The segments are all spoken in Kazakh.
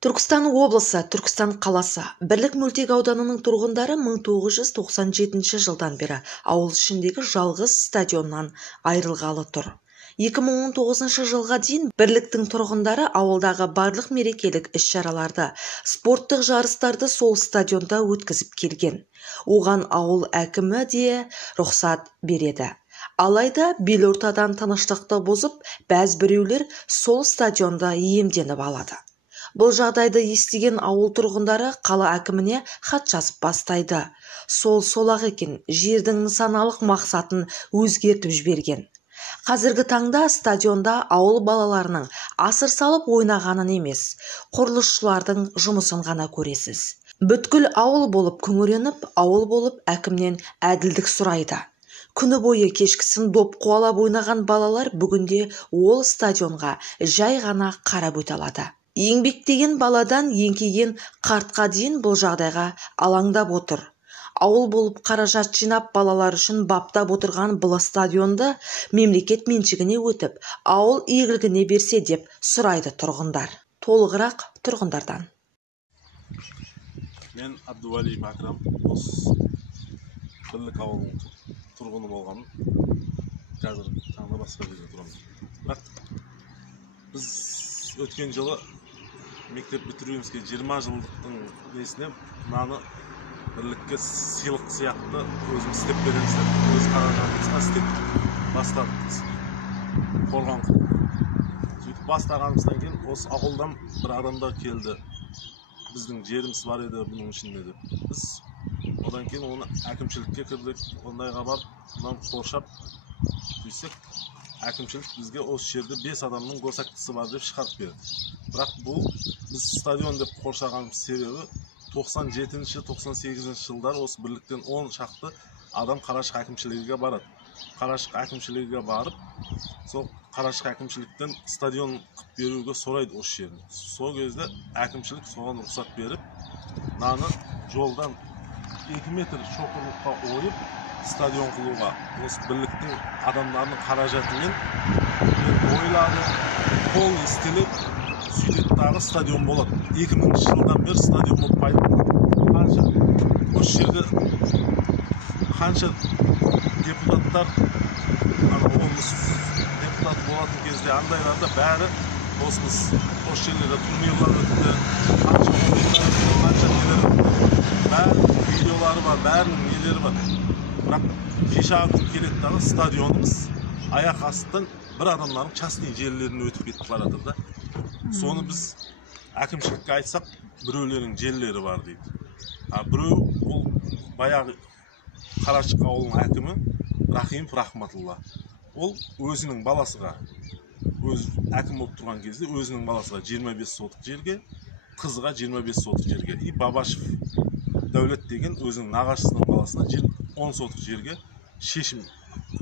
Түркістан облысы, Түркістан қаласы, Бірлік мөлтек ауданының тұрғындары 1997 жылдан бері ауыл ішіндегі жалғыз стадионнан айырылғалы тұр. 2019 жылға дейін Бірліктің тұрғындары ауылдағы барлық мерекелік іс-шараларды, спорттық жарыстарды сол стадионда өткізіп келген. Оған ауыл әкімі де рұқсат береді. Алайда белортадан тыныштықты бұзып, бәз біреулер сол стадионда иемденіп алады. Бұл жағдайды естіген ауыл тұрғындары қала әкіміне хат жазып бастайды. Сол-ақ екен, жердің нысаналық мақсатын өзгертіп жіберген. Қазіргі таңда стадионда ауыл балаларының асыр салып ойнағанын емес, құрылысшылардың жұмысын ғана көресіз. Бүткіл ауыл болып күңіреніп, ауыл болып әкімнен әділдік сұрайды. Күні бойы кешкісін доп қуалап ойнаған балалар бүгінде ол стадионға жай ғана қарап өте алады. Еңбектеген баладан еңкейген қартқа дейін бұл жағдайға алаңдап отыр. Ауыл болып қаражат жинап балалар үшін баптап отырған бұл стадионды мемлекет меншігіне өтіп, ауыл игілігіне берсе деп сұрайды тұрғындар. Толығырақ тұрғындардан. Мен Абдувалиев Акрам, осы Бірлік ауылының тұрғыны болғанмын. Қазір таңда басқа жерде тұрамын. Бірақ біз өткен жылы мектеп бітіруімізге 20 жылдықтың несіне мынаны бірлікке сыйлық сияқты өзіміз істеп береміз деп, өз қаражатымызға істеп бастадық. Қорған сөйтіп бастағанымыздан кейін осы ауылдан бір адамдар келді. Біздің жеріміз бар еді бұның ішінде деп. Біз одан кейін оны әкімшілікке кірдік, ондайға барып, мынаны қоршап сөйтсек, әкімшілік бізге осы жерде 5 адамның госактысы бар деп шығарып берді. Бірақ бұл біз стадион деп қоршағанымыз себебі 97-98 жылдар осы бірліктен 10 шақты адам Қарашық әкімшілігіне барады. Қарашық әкімшілігіне барып, сол Қарашық әкімшіліктен стадион қып беруге сұрайды осы жерді. Сол кезде әкімшілік соған рұқсат беріп, наны жолдан 2 метр шоқырлыққа ойып, стадион қылуға осы бірліктің адамдарының қаражатымен ойлады, қол істеліп, сөйтеттағы стадион болады. 2000 жылдан бері стадион болып пайдаланылады. Қанша осы жерде қанша депутаттар облыс депутаты болатын кезде андайларда бәрі осымыз осы жерлерде турнирлар өтті. Қанша бәрі видеолары бар, бәрінің нелері бар. Бірақ кешағы күн келеттағы стадионымыз аяқ астынан бір адамдардың частный жерлеріне өтіп кетіп баратыр да. Соны біз әкімшілікке айтсақ, біреулердің жерлері бар дейді. Біреу ол баяғы Қарашық ауылының әкімі Рахимов Рахматулла. Ол өзінің баласыға, өз әкім болып тұрған кезде өзінің баласыға 25 сотық жерге, қызыға 25 сотық жерге, и Бабашев Дәулет деген өзінің нағашысының баласына 10 сотық жерге шешім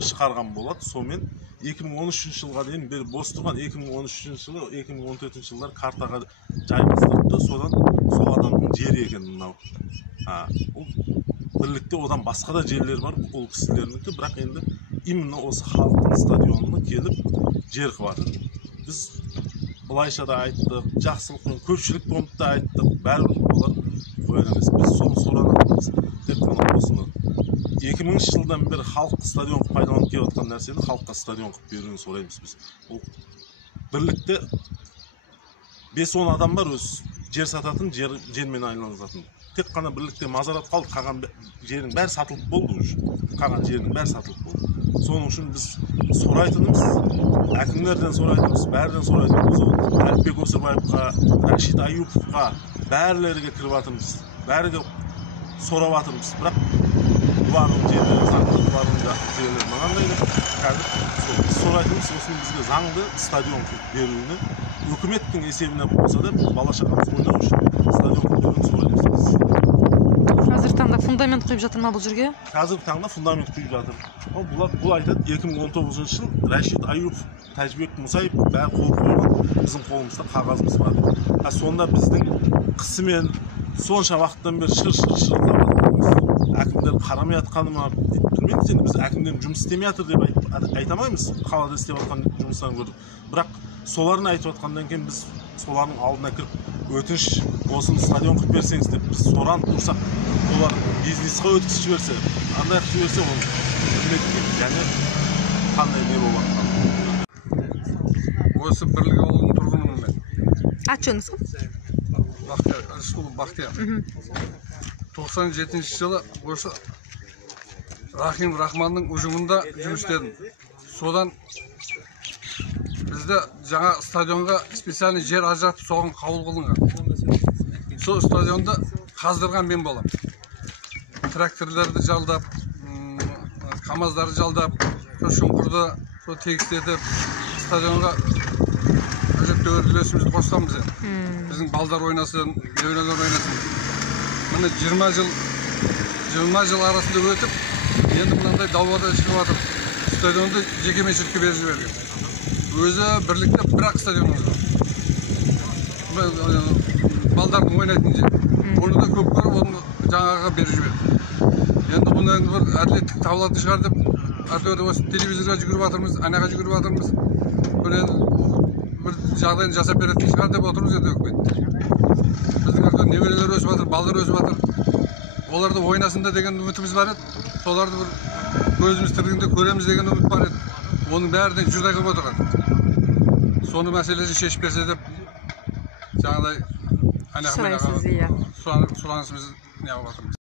шығарған болады. Сонымен 2013 жылға дейін бері бос тұрған, 2013 жылы, 2014 жылдар картаға жайғастырыпты. Содан сол адамның жері екен мынау. Бірлікте одан басқа да жерлер бар, ол кісілерінікі, бірақ енді именно осы халықтың стадионына келіп жер қылады. Біз былайша да айттық, жақсылықтың көпшілік болып да айттық, бәрі олар қойған емес. Біз соны сұранатынбыз. Тек қана осыны 2000 жылдан бері халық стадион пайдаланып келіп жатқан нәрсені халыққа стадион қылып беруін сұраймыз біз. Ол бірлікте 5-10 адам бар, өз жер сататын, жермен айналысатын. Тек қана бірлікте мазарат қалды, қалған жердің бәрі сатылып болды уже. Қалған жердің бәрі сатылып болды. Соның үшін біз сұрайтынымыз, әкімдерден сұрайтынымыз, бәрден сұрайтынымыз, Әліпбек Өсербаевқа, Рашид Аюповқа, бәрлерге кіріп жатырмыз, бәріге сұрап жатырмыз. Бірақ бұлардың жерлері, заңдылардың жерлері мынандай деп, қазір сұрайтынымыз осының бізге заңды стадион қылып беруіне, үкіметтің есебіне болса да бала шағамыз ойнау үшін стадион қылып беруін сұраймыз. Қазір таңда фундамент құйып жатыр ма бұл жерге? Қазір таңда фундамент құйып жатыр. Бұл айтады 2019 жыл Рашид Аюпов, Тәжібек Мұсаев бәрі қол қойған, біздің қолымызда қағазымыз бар. Сонда біздің қысымен сонша уақыттан бері шыр-шыр әкімдер қарамай жатқаны ма білмейміз. Енді біз әкімдер жұмыс істемей жатыр деп айтамаймыз. Қалада істеп жатқан жұмыстарын көрдік. Бірақ соларын айтып жатқаннан кейін біз солардың алдына кіріп өтініш осыны стадион қылып берсеңіз деп біз сұрап тұрсақ, олар бизнесқа өткізіп жіберсе, андай қылып жіберсе, ол білмедік және қандай не болады. Осы Бірлік ауылының тұрғынымын мен. Ачыңыз? Рысқұлов Бақтияр. 97 жылы осы Рахим Рахманның ұжымында жұмыс істедім. Содан бізді жаңа стадионға специальный жер ажыратып соған қабыл қылынған. Сол стадионды қаздырған мен болам. Тракторларды жалдап, КАМАЗдарды жалдап, сол шұңқырды сол тегістетіп, стадионға әжептәуір үлесімізді қосқанбыз енді. Біздің балдар ойнасын, невелелер ойнасын. Міне 20 жыл арасында өтіп, енді мынандай дауада шығып жатыр. Стадионды жекеменшікке беріп жіберген. Өзі Бірлікте бір-ақ стадионымыз бар. Балдардың ойнайтын жер. Оны да көп көріп, оны жаңаға беріп жіберді. Енді бұны бір әділеттік табылатын шығар деп, әйтеуір осы телевизорға жүгіріп жатырмыз, анаға жүгіріп жатырмыз. Бұл енді бір жағдайын жасап беретін шығар деп отырмыз енді өкімет. Біздің әйтеуір невелелер өсіп жатыр, балдар өсіп жатыр. Оларды ойнасында деген үмітіміз бар еді. Соларды бір көзіміз тіргенде көреміз деген үміт бар еді. Оның бәрінен жүрдай қылып отырған. Соны мәселесін шешіп берсе деп жаңағыдай сұранысымыз не қылып жатырмыз.